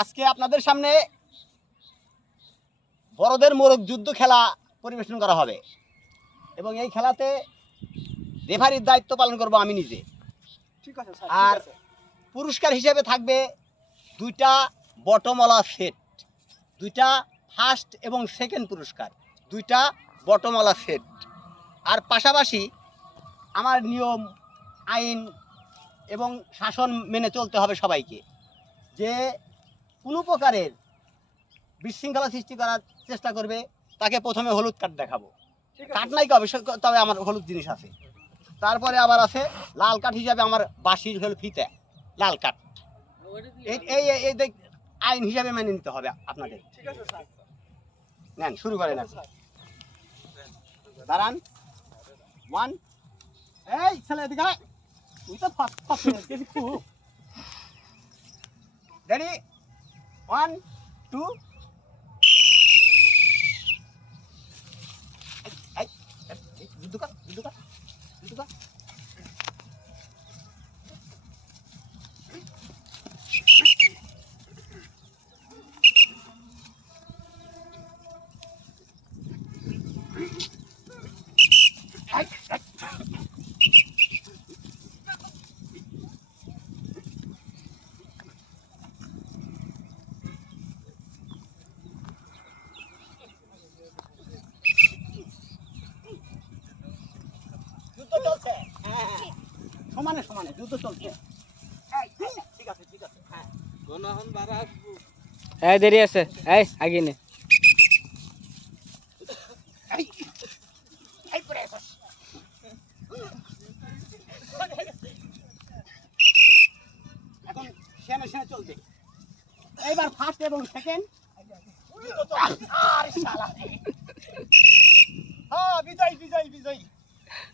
আজকে আপনাদের সামনে বড়দের মোরগ যুদ্ধ খেলা পরিবেশন করা হবে এবং এই খেলাতে রেফারির দায়িত্ব পালন করব আমি নিজে। আর পুরস্কার হিসেবে থাকবে 2টা বটমওয়ালা সেট, 2টা ফার্স্ট এবং সেকেন্ড পুরস্কার, 2টা বটমওয়ালা সেট। আর পাশাপাশি আমার নিয়ম আইন এবং শাসন মেনে চলতে হবে সবাইকে, যে কোনো প্রকারের বিশৃঙ্খলা সৃষ্টি করার চেষ্টা করবে তাকে প্রথমে হলুদ কার্ড দেখাবো। কার্ড নাই কবে, তবে আমার হলুদ জিনিস আছে। তারপরে আবার আছে লাল কার্ড হিসাবে আমার বাঁশির হল ফিতে লাল কার্ড। এই এই আইন হিসাবে মেনে নিতে হবে আপনাদের। নেন শুরু করেন। দাঁড়ান, 1 এই ছেলে এদিকে আয়। তুই তো রেডি, 1 2 যুদ্ধ চলছে। সমানে সমানে যুদ্ধ চলছে। ঠিক আছে ঠিক আছে। হ্যাঁ দেরি আছে, এই আগে নে। এখন সেনে সেনে চলবে। এইবার ফার্স্ট এবং সেকেন্ড। হ্যাঁ, বিজয় বিজয় বিজয়ী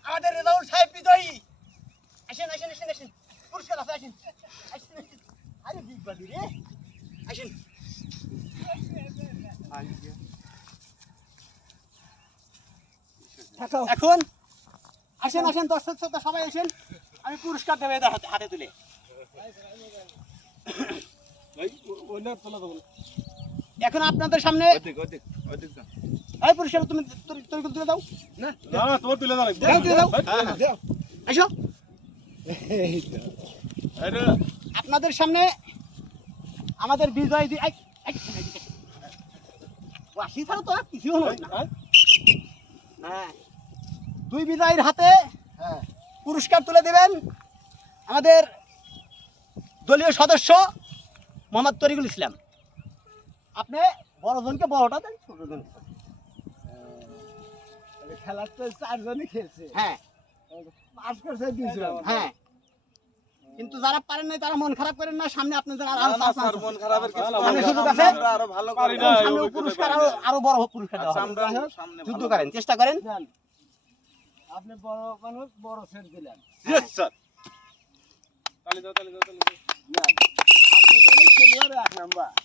আমাদের রেজাউল সাহেব বিজয়ী। আসেন আসেন আসেন আসেন, পুরস্কার আছে, আসেন আসেন আসেন। আরে বিগবাদি রে, আসেন। এখন আসেন আসেন, দর্শক শ্রোতা সবাই আসেন, আমি পুরস্কার দেবো এদের হাতে হাতে তুলে। এখন আপনাদের সামনে এই পুরস্কার তুমি তুলে দাও। না না, তোমার তুলে দাও, তুলে দাও। আসো, আপনাদের সামনে আমাদের বিজয় ওয়াসি ছাড়া তো আর কিছু হলো না। হ্যাঁ, 2 বিজয়ীর হাতে পুরস্কার তুলে দেবেন আমাদের দলীয় সদস্য মোহাম্মদ তরিকুল ইসলাম। আপনি বড়জনকে বড়টা দেন, ছোটজন খেলার তো 4 জনই খেলছে। হ্যাঁ পাস করছে 2 জন। হ্যাঁ, কিন্তু যারা পারেন নাই তারা মন খারাপ করেন না, সামনে আপনাদের মন খারাপের কিছু সামনে সুযোগ আছে, আমরা আরো ভালো করি না। সামনে পুরস্কার আরো বড় পুরস্কার দেওয়া হবে। আমরা যুদ্ধ করেন, চেষ্টা করেন। আপনি বড় মানুষ, বড় সেট দিলেন। Yes sir. আপনি তো খেলোয়াড় 1 নাম্বার।